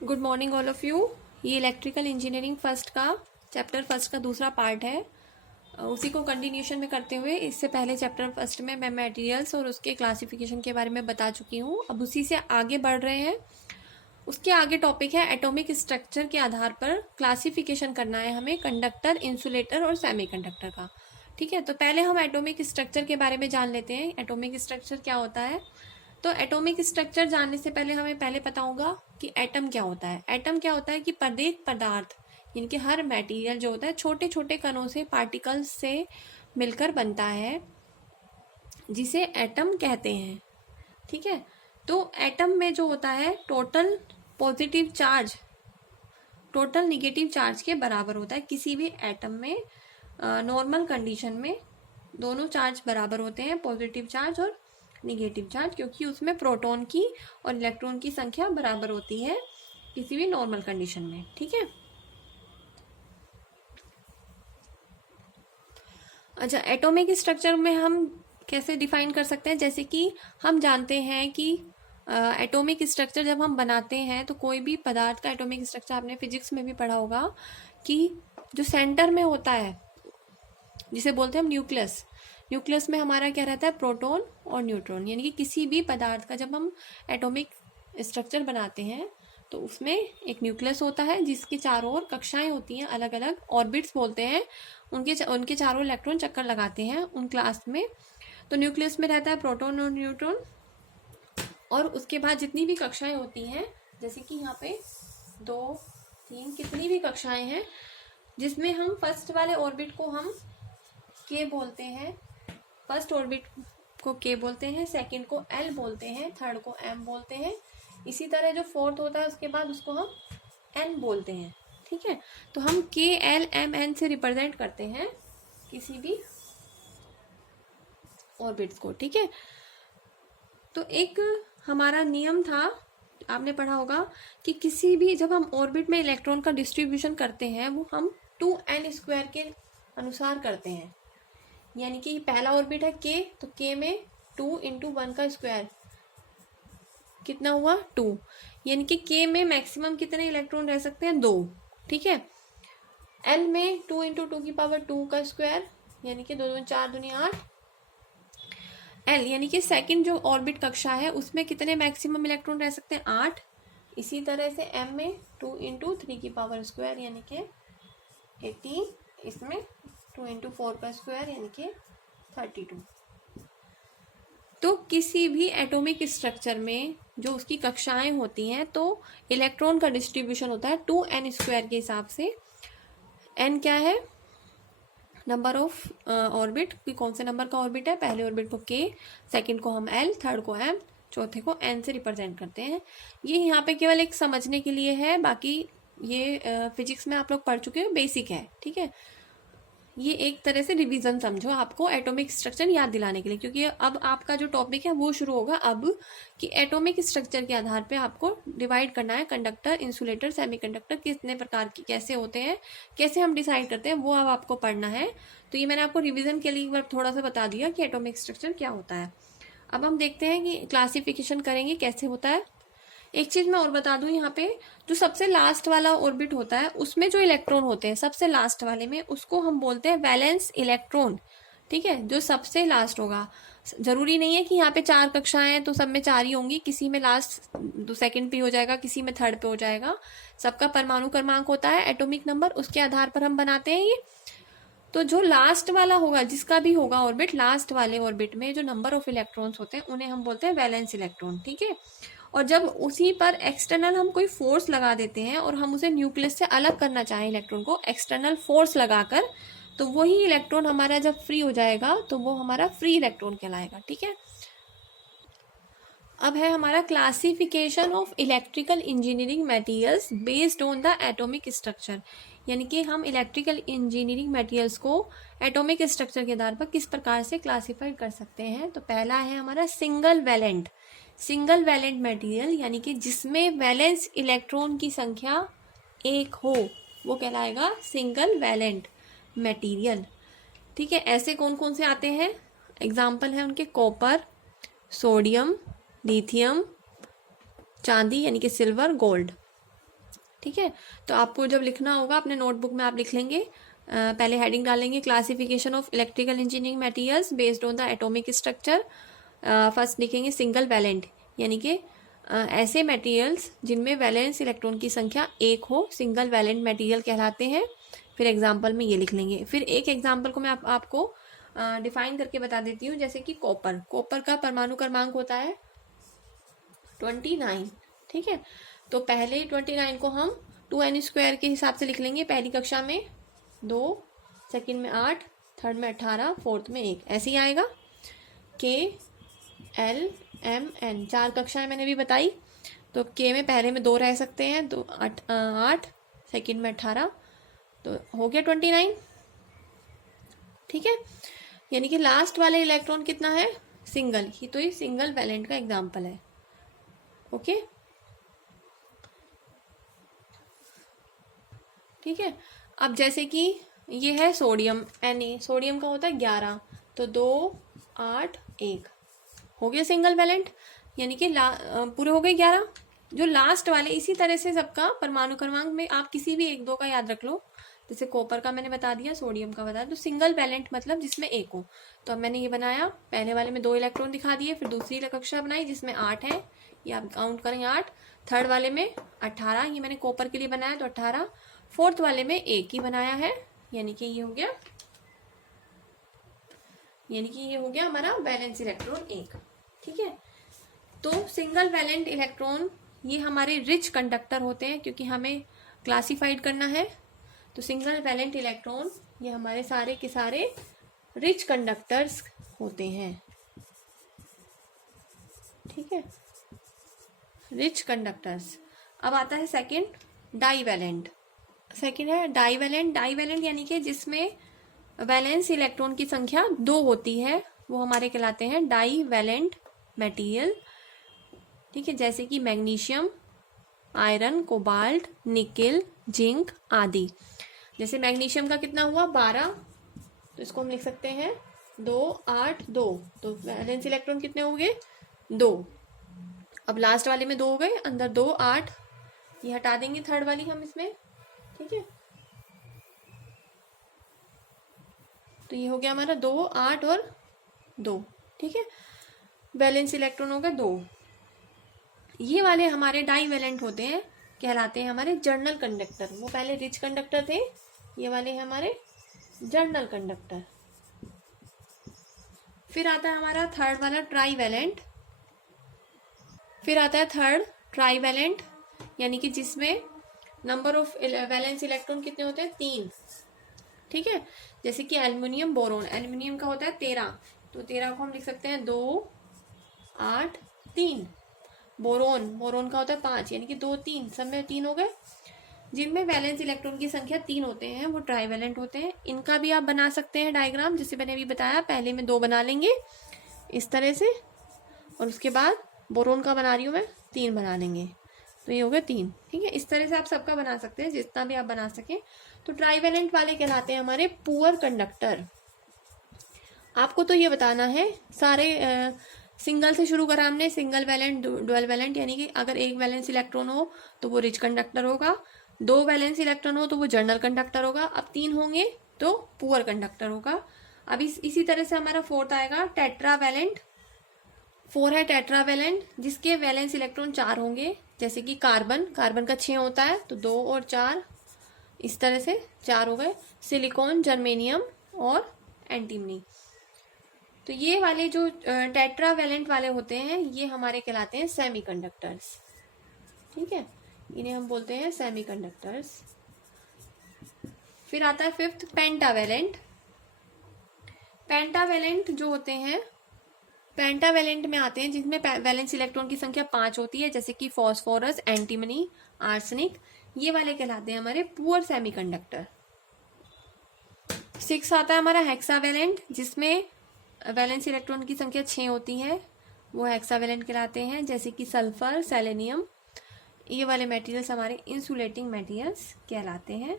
Good morning all of you. ये electrical engineering first का chapter first का दूसरा पार्ट है। उसी को कंटिन्यूशन में करते हुए इससे पहले चैप्टर फर्स्ट में मैं मटेरियल्स और उसके क्लासिफिकेशन के बारे में बता चुकी हूँ। अब उसी से आगे बढ़ रहे हैं। उसके आगे टॉपिक है एटॉमिक स्ट्रक्चर के आधार पर क्लासिफिकेशन करना है हमें कंडक्टर, इंसुलेटर और सेमीकंडक्टर का। ठीक है, तो पहले हम एटॉमिक स्ट्रक्चर के बारे में जान लेते हैं। एटॉमिक स्ट्रक्चर क्या होता है? तो एटॉमिक स्ट्रक्चर जानने से पहले हमें पहले पता होगा कि एटम क्या होता है। एटम क्या होता है कि प्रत्येक पदार्थ यानी कि हर मटेरियल जो होता है छोटे छोटे कणों से, पार्टिकल्स से मिलकर बनता है, जिसे एटम कहते हैं। ठीक है, तो एटम में जो होता है total positive charge total negative charge के बराबर होता है। किसी भी एटम में नॉर्मल कंडीशन में दोनों चार्ज बराबर होते हैं, पॉजिटिव चार्ज और निगेटिव चार्ज, क्योंकि उसमें प्रोटॉन की और इलेक्ट्रॉन की संख्या बराबर होती है किसी भी नॉर्मल कंडीशन में। ठीक है, अच्छा, एटॉमिक स्ट्रक्चर में हम कैसे डिफाइन कर सकते हैं? जैसे कि हम जानते हैं कि एटॉमिक स्ट्रक्चर जब हम बनाते हैं तो कोई भी पदार्थ का एटॉमिक स्ट्रक्चर आपने फिजिक्स में भी पढ़ा होगा कि जो सेंटर में होता है जिसे बोलते हैं हम न्यूक्लियस। न्यूक्लियस में हमारा क्या रहता है? प्रोटॉन और न्यूट्रॉन। यानी कि किसी भी पदार्थ का जब हम एटॉमिक स्ट्रक्चर बनाते हैं तो उसमें एक न्यूक्लियस होता है जिसके चारों ओर कक्षाएं होती हैं, अलग अलग ऑर्बिट्स बोलते हैं। उनके चारों इलेक्ट्रॉन चक्कर लगाते हैं उन क्लास में। तो न्यूक्लियस में रहता है प्रोटॉन और न्यूट्रॉन, और उसके बाद जितनी भी कक्षाएं होती हैं, जैसे कि यहाँ पे 2, 3 कितनी भी कक्षाएं हैं, जिसमें हम फर्स्ट वाले ऑर्बिट को हम के बोलते हैं। फर्स्ट ऑर्बिट को के बोलते हैं, सेकंड को एल बोलते हैं, थर्ड को एम बोलते हैं। इसी तरह जो फोर्थ होता है उसके बाद उसको हम एन बोलते हैं। ठीक है, तो हम के एल एम एन से रिप्रेजेंट करते हैं किसी भी ऑर्बिट्स को। ठीक है, तो एक हमारा नियम था, आपने पढ़ा होगा कि किसी भी जब हम ऑर्बिट में इलेक्ट्रॉन का डिस्ट्रीब्यूशन करते हैं वो हम 2n² के अनुसार करते हैं। यानी कि पहला ऑर्बिट है के, तो के में 2 × 1 का स्क्वायर कितना हुआ? 2। यानी कि के में मैक्सिमम कितने इलेक्ट्रॉन रह सकते हैं? 2। ठीक है, एल में 2 × 2 का स्क्वायर यानी कि 2 2 4 दूनी 8। एल यानी कि सेकंड जो ऑर्बिट कक्षा है उसमें कितने मैक्सिमम इलेक्ट्रॉन रह सकते हैं? 8। इसी तरह से एम में 2 × 3 यानी कि 18। इसमें 2 × 4 का स्क्वायर यानी कि 32। तो किसी भी एटॉमिक स्ट्रक्चर में जो उसकी कक्षाएं होती हैं तो इलेक्ट्रॉन का डिस्ट्रीब्यूशन होता है 2n² के हिसाब से। n क्या है? नंबर ऑफ ऑर्बिट कि कौन से नंबर का ऑर्बिट है। पहले ऑर्बिट को के, सेकंड को हम एल, थर्ड को एम, चौथे को एन से रिप्रेजेंट करते हैं। ये यहाँ पे केवल एक समझने के लिए है, बाकी ये फिजिक्स में आप लोग पढ़ चुके हो, बेसिक है। ठीक है, ये एक तरह से रिवीजन समझो आपको एटॉमिक स्ट्रक्चर याद दिलाने के लिए, क्योंकि अब आपका जो टॉपिक है वो शुरू होगा अब कि एटॉमिक स्ट्रक्चर के आधार पे आपको डिवाइड करना है कंडक्टर, इंसुलेटर, सेमीकंडक्टर कितने प्रकार की कैसे होते हैं, कैसे हम डिसाइड करते हैं, वो अब आपको पढ़ना है। तो ये मैंने आपको रिविजन के लिए एक बार थोड़ा सा बता दिया कि एटॉमिक स्ट्रक्चर क्या होता है। अब हम देखते हैं कि क्लासिफिकेशन करेंगे कैसे होता है। एक चीज मैं और बता दूं, यहाँ पे जो सबसे लास्ट वाला ऑर्बिट होता है उसमें जो इलेक्ट्रॉन होते हैं सबसे लास्ट वाले में, उसको हम बोलते हैं वैलेंस इलेक्ट्रॉन। ठीक है, जो सबसे लास्ट होगा। जरूरी नहीं है कि यहाँ पे 4 कक्षाएं हैं तो सब में 4 ही होंगी, किसी में लास्ट सेकंड पे हो जाएगा, किसी में थर्ड पे हो जाएगा। सबका परमाणु क्रमांक होता है, एटॉमिक नंबर, उसके आधार पर हम बनाते हैं ये। तो जो लास्ट वाला होगा, जिसका भी होगा ऑर्बिट, लास्ट वाले ऑर्बिट में जो नंबर ऑफ इलेक्ट्रॉन्स होते हैं उन्हें हम बोलते हैं वैलेंस इलेक्ट्रॉन। ठीक है, और जब उसी पर एक्सटर्नल हम कोई फोर्स लगा देते हैं और हम उसे न्यूक्लियस से अलग करना चाहें इलेक्ट्रॉन को एक्सटर्नल फोर्स लगाकर, तो वही इलेक्ट्रॉन हमारा जब फ्री हो जाएगा तो वो हमारा फ्री इलेक्ट्रॉन कहलाएगा। ठीक है, अब है हमारा classification of electrical engineering materials based on the atomic structure. यानी कि हम इलेक्ट्रिकल इंजीनियरिंग मटेरियल्स को एटॉमिक स्ट्रक्चर के आधार पर किस प्रकार से क्लासिफाई कर सकते हैं। तो पहला है हमारा सिंगल वैलेंट मटेरियल, यानी कि जिसमें वैलेंस इलेक्ट्रॉन की संख्या 1 हो, वो कहलाएगा सिंगल वैलेंट मटेरियल। ठीक है, ऐसे कौन कौन से आते हैं? एग्जाम्पल है उनके कॉपर, सोडियम, लिथियम, चांदी यानी कि सिल्वर, गोल्ड। ठीक है, तो आपको जब लिखना होगा अपने नोटबुक में आप लिख लेंगे, पहले हेडिंग डालेंगे classification of electrical engineering materials based on the atomic structure. First लिखेंगे सिंगल वैलेंट, यानी कि ऐसे मटेरियल्स जिनमें वैलेंस इलेक्ट्रॉन की संख्या एक हो, सिंगल वैलेंट मटेरियल कहलाते हैं। फिर एग्जाम्पल में ये लिख लेंगे। फिर एक एग्जाम्पल को मैं आपको डिफाइन करके बता देती हूँ, जैसे कि कॉपर। कॉपर का परमाणु क्रमांक होता है 29, ठीक है। तो पहले 29 को हम 2n² के हिसाब से लिख लेंगे। पहली कक्षा में 2, सेकंड में 8, थर्ड में 18, फोर्थ में 1, ऐसे ही आएगा। K L M N 4 कक्षाएं मैंने भी बताई। तो K में पहले में 2 रह सकते हैं, 2 8, सेकंड में 18, तो हो गया 29, ठीक है। यानी कि लास्ट वाले इलेक्ट्रॉन कितना है, सिंगल ही, तो ये सिंगल वैलेंट का एग्जाम्पल है। ओके, ठीक है। अब जैसे कि ये है सोडियम Na, सोडियम का होता है 11, तो 2 8 1 हो गया सिंगल वैलेंट, यानी कि पूरे हो गए 11। जो लास्ट वाले, इसी तरह से सबका परमाणु क्रमांक में आप किसी भी 1 2 का याद रख लो। जैसे कॉपर का मैंने बता दिया, सोडियम का बताया, तो सिंगल वैलेंट मतलब जिसमें 1 हो। तो अब मैंने ये बनाया, पहले वाले में 2 इलेक्ट्रॉन दिखा दिए, फिर दूसरी कक्षा बनाई जिसमें 8 है, ये आप काउंट करें 8। थर्ड वाले में 18, ये मैंने कॉपर के लिए बनाया तो 18। फोर्थ वाले में 1 ही बनाया है, यानी कि ये हो गया, हमारा वैलेंस इलेक्ट्रॉन 1, ठीक है। तो सिंगल वैलेंट इलेक्ट्रॉन ये हमारे रिच कंडक्टर होते हैं, क्योंकि हमें क्लासिफाइड करना है। तो सिंगल वैलेंट इलेक्ट्रॉन ये हमारे सारे के सारे रिच कंडक्टर्स होते हैं, ठीक है, रिच कंडक्टर्स। अब आता है सेकंड, डाईवैलेंट। सेकंड है डाईवैलेंट। डाईवैलेंट यानी कि जिसमें वैलेंस इलेक्ट्रॉन की संख्या 2 होती है, वो हमारे कहलाते हैं डाईवैलेंट मटेरियल, ठीक है। जैसे कि magnesium, iron, cobalt, nickel, zinc आदि। जैसे मैग्नीशियम का कितना हुआ 12, तो इसको हम लिख सकते हैं 2 8 2, तो वैलेंस इलेक्ट्रॉन कितने हो गए 2। अब लास्ट वाले में 2 हो गए, अंदर 2 8, ये हटा देंगे थर्ड वाली हम इसमें, ठीक है। तो ये हो गया हमारा 2 8 और 2, ठीक है। वैलेंस इलेक्ट्रॉन हो गए 2। ये वाले हमारे डाईवैलेंट होते हैं, कहलाते हैं हमारे जर्नल कंडक्टर। वो पहले रिच कंडक्टर थे, ये वाले हैं हमारे जर्नल कंडक्टर। फिर आता है हमारा थर्ड वाला ट्राईवैलेंट। फिर आता है थर्ड ट्राईवैलेंट, यानी कि जिसमें नंबर ऑफ वैलेंस इलेक्ट्रॉन कितने होते हैं 3, ठीक है। जैसे कि एल्युमिनियम, बोरोन। एल्युमिनियम का होता है 13, तो 13 को हम लिख सकते हैं 2 8 3। बोरोन का होता है 5, यानी कि 2 3, सब में 3 हो गए। जिनमें वैलेंस इलेक्ट्रॉन की संख्या 3 होते हैं वो ट्राईवैलेंट होते हैं। इनका भी आप बना सकते हैं डायग्राम, जैसे मैंने अभी बताया। पहले में 2 बना लेंगे इस तरह से, और उसके बाद बोरोन का बना रही हूँ मैं 3 बना लेंगे, तो ये हो गया 3, ठीक है। इस तरह से आप सबका बना सकते हैं, जितना भी आप बना सकें। तो ट्राईवैलेंट वाले कहलाते हैं हमारे पुअर कंडक्टर। आपको तो ये बताना है सारे सिंगल से शुरू करा हमने, सिंगल वैलेंट, डुअल वैलेंट, यानी कि अगर एक वैलेंस इलेक्ट्रॉन हो तो वो रिच कंडक्टर होगा, 2 वैलेंस इलेक्ट्रॉन हो तो वो जर्नल कंडक्टर होगा, अब 3 होंगे तो पुअर कंडक्टर होगा। अब इसी तरह से हमारा फोर्थ आएगा टेट्रावैलेंट। 4 है टेट्रावैलेंट, जिसके वैलेंस इलेक्ट्रॉन 4 होंगे। जैसे कि कार्बन का 6 होता है, तो 2 और 4, इस तरह से 4 हो गए। सिलिकॉन, जर्मेनियम और एंटीमनी। तो ये वाले जो टेट्रावैलेंट वाले होते हैं ये हमारे कहलाते हैं सेमीकंडक्टर्स, ठीक है। इन्हें हम बोलते हैं सेमीकंडक्टर्स। फिर आता है फिफ्थ पेंटावैलेंट। पेंटावैलेंट जो होते हैं, पेंटावैलेंट में आते हैं जिसमें वैलेंस इलेक्ट्रॉन की संख्या 5 होती है, जैसे कि फॉस्फोरस, एंटीमनी, आर्सेनिक। ये वाले कहलाते हैं हमारे पुअर सेमीकंडक्टर। 6 आता है हमारा हेक्सावैलेंट, जिसमें वैलेंस इलेक्ट्रॉन की संख्या 6 होती है, वो हेक्सावैलेंट कहलाते हैं। जैसे कि सल्फर, सेलेनियम, ये वाले मटेरियल्स हमारे इंसुलेटिंग मटेरियल्स कहलाते हैं।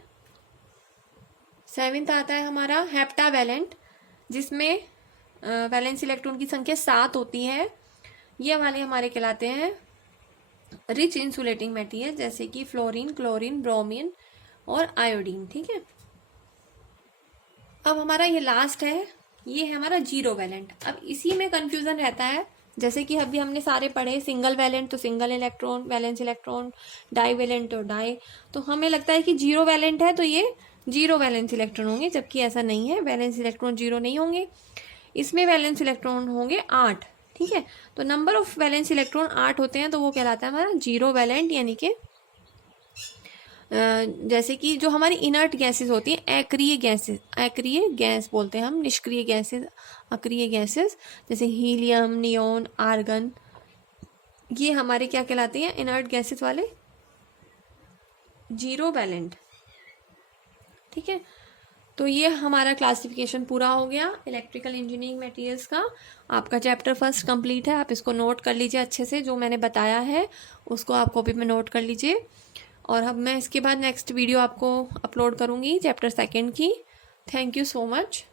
7th आता है हमारा हेप्टावैलेंट, जिसमें वैलेंस इलेक्ट्रॉन की संख्या 7 होती है, ये वाले हमारे कहलाते हैं रिच इंसुलेटिंग मटेरियल जैसे कि फ्लोरीन, क्लोरीन, ब्रोमीन और आयोडीन। ठीक है, अब हमारा ये लास्ट है, ये है हमारा जीरो वैलेंट। अब इसी में कंफ्यूजन रहता है, जैसे कि अभी हमने सारे पढ़े, सिंगल वैलेंट तो single electron, valence electron, divalent तो डाई, तो हमें लगता है कि जीरो वैलेंट है तो ये जीरो वैलेंस इलेक्ट्रॉन होंगे, जबकि ऐसा नहीं है, वैलेंस इलेक्ट्रॉन जीरो नहीं होंगे, इसमें वैलेंस इलेक्ट्रॉन होंगे 8। ठीक है, तो नंबर ऑफ वैलेंस इलेक्ट्रॉन 8 होते हैं, तो वो कहलाता है हमारा जीरो वैलेंट, यानी कि जैसे कि जो हमारी इनर्ट गैसेस होती हैं, एक्रिय गैसेस, एक्रिय गैस बोलते हैं हम, निष्क्रिय गैसेस, अक्रिय गैसेस, जैसे हीलियम, नियोन, आर्गन, ये हमारे क्या कहलाते हैं, इनर्ट गैसेस वाले जीरो वैलेंट। ठीक है, तो ये हमारा क्लासिफिकेशन पूरा हो गया इलेक्ट्रिकल इंजीनियरिंग मटेरियल्स का। आपका चैप्टर फर्स्ट कंप्लीट है, आप इसको नोट कर लीजिए अच्छे से, जो मैंने बताया है उसको आप कॉपी में नोट कर लीजिए। और अब मैं इसके बाद नेक्स्ट वीडियो आपको अपलोड करूँगी चैप्टर सेकंड की। Thank you so much.